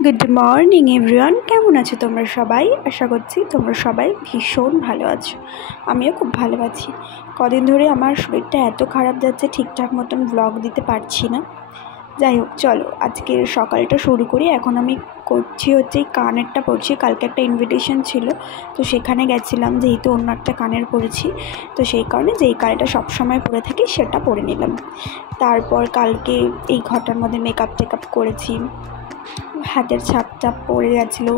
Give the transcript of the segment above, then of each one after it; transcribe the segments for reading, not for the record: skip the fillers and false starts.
Good morning everyone, কেমন আছো তোমরা সবাই? আশা করছি তোমরা সবাই ভীষণ ভালো আছো। আমিও খুব ভালো আছি। কদিন ধরে আমার শরীরটা এত খারাপ যাচ্ছে, ঠিকঠাক মতন ব্লগ দিতে পারছি না। যাই হোক, চলো আজকে সকালটা শুরু করি। এখন আমি করছি হচ্ছে এই কানেরটা পরছি। কালকে একটা ইনভিটেশন ছিল, তো সেখানে গেছিলাম, যেহেতু অন্য একটা কানের পরেছি, তো সেই কারণে যেই কানেরটা সবসময় পরে থাকি সেটা পরে নিলাম। তারপর কালকে এই ঘটার মধ্যে মেকআপ টেকআপ করেছি, হাতের ছাপটা পড়ে গেছিলো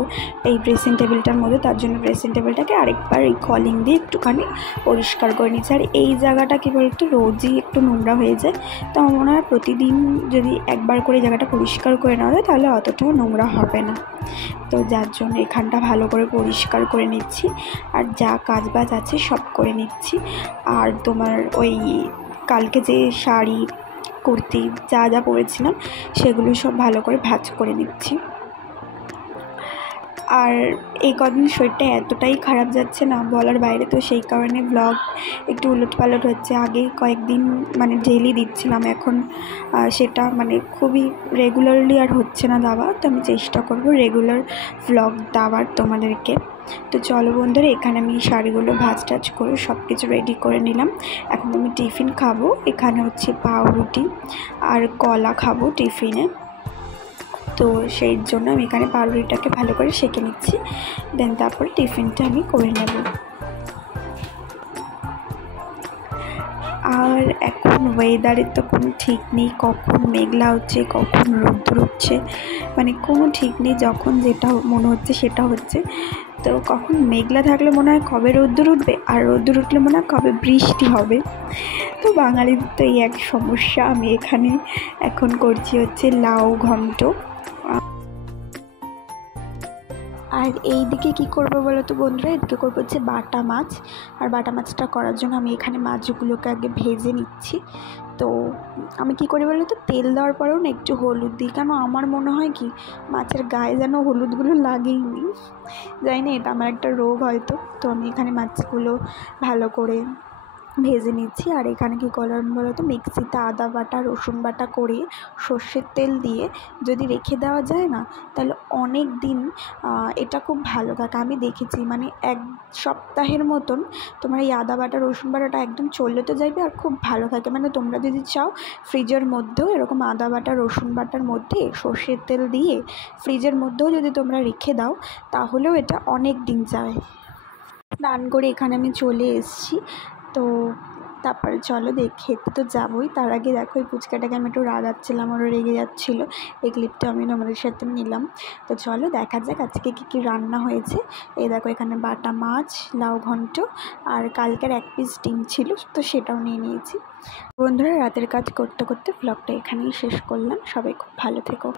এই ড্রেসিং টেবিলটার মধ্যে, তার জন্য ড্রেসিং টেবিলটাকে আরেকবার এই কলিং দিয়ে একটুখানি পরিষ্কার করে নিচ্ছি। আর এই জায়গাটা কী বলতো, রোজই একটু নোংরা হয়ে যায়, তো আমার মনে হয় প্রতিদিন যদি একবার করে জায়গাটা পরিষ্কার করে নেওয়া যায় তাহলে অতটাও নোংরা হবে না। তো যার জন্য এখানটা ভালো করে পরিষ্কার করে নিচ্ছি, আর যা কাজবাজ আছে সব করে নিচ্ছি। আর তোমার ওই কালকে যে শাড়ি কুর্তি যা যা পরেছিলাম সেগুলো সব ভালো করে ভাঁজ করে নিচ্ছি। আর এই কদিন শরীরটা এতটাই খারাপ যাচ্ছে না বলার বাইরে, তো সেই কারণে ব্লগ একটু উলটপালট হচ্ছে। আগে কয়েকদিন মানে ডেইলি দিচ্ছিলাম, এখন সেটা মানে খুবই রেগুলারলি আর হচ্ছে না দেওয়া। তো আমি চেষ্টা করব রেগুলার ব্লগ দেওয়ার তোমাদেরকে। তো চলো বন্ধুরা, এখানে আমি শাড়িগুলো ভাঁজ টাজ করে সব কিছু রেডি করে নিলাম। এখন আমি টিফিন খাবো। এখানে হচ্ছে পাউরুটি আর কলা খাবো টিফিনে। তো সেই জন্য আমি এখানে পাউরুটিটাকে ভালো করে সেঁকে নিচ্ছি, দেন তারপরে টিফিনটা আমি করে নেব। আর এখন ওয়েদারের তো কোনো ঠিক নেই, কখন মেঘলা হচ্ছে কখন রোদ্দুর উঠছে, মানে কোনো ঠিক নেই। যখন যেটা মনে হচ্ছে সেটা হচ্ছে। তো কখন মেঘলা থাকলে মনে হয় কবে রোদ্দুর উঠবে, আর রোদ্দুর উঠলে মনে হয় কবে বৃষ্টি হবে। তো বাঙালিদের তো এই এক সমস্যা। আমি এখানে এখন করছি হচ্ছে লাউ ঘন্ট। আর এই দিকে কী করবো বলো তো বন্ধুরা, এদিকে করবো হচ্ছে বাটা মাছ। আর বাটা মাছটা করার জন্য আমি এখানে মাছগুলোকে আগে ভেজে নিচ্ছি। তো আমি কী করি বলো তো, তেল দেওয়ার পরেও না একটু হলুদ দিই, কেন আমার মনে হয় কি মাছের গায়ে যেন হলুদগুলো লাগেই নি। জানি না, এটা আমার একটা রোগ হয়তো। তো আমি এখানে মাছগুলো ভালো করে ভেজে নিচ্ছি। আর এখানে কী করলাম বলো তো, মিক্সিতে আদা বাটা রসুন বাটা করে সর্ষের তেল দিয়ে যদি রেখে দেওয়া যায় না, তাহলে অনেক দিন এটা খুব ভালো থাকে। আমি দেখেছি মানে এক সপ্তাহের মতন তোমার এই আদা বাটা রসুন বাটাটা একদম চলে তো যাবে, আর খুব ভালো থাকে। মানে তোমরা যদি চাও ফ্রিজের মধ্যেও এরকম আদা বাটা রসুন বাটার মধ্যে সর্ষের তেল দিয়ে ফ্রিজের মধ্যেও যদি তোমরা রেখে দাও, তাহলেও এটা অনেক দিন যায়। স্নান করে এখানে আমি চলে এসেছি। তো তারপরে চলো খেতে তো যাবোই, তার আগে দেখো এই ফুচকাটাকে আমি একটু রাগাচ্ছিলাম, ওরা রেগে যাচ্ছিলো। এই ক্লিপটা আমি আমাদের সাথে নিলাম। তো চলো দেখা যাক আজকে কী কী রান্না হয়েছে। এই দেখো এখানে বাটা মাছ, লাউ ঘন্ট, আর কালকের এক পিস ডিম ছিল, তো সেটাও নিয়ে নিয়েছি। বন্ধুরা, রাতের কাজ করতে করতে ব্লগটা এখানেই শেষ করলাম। সবাই খুব ভালো থেকো।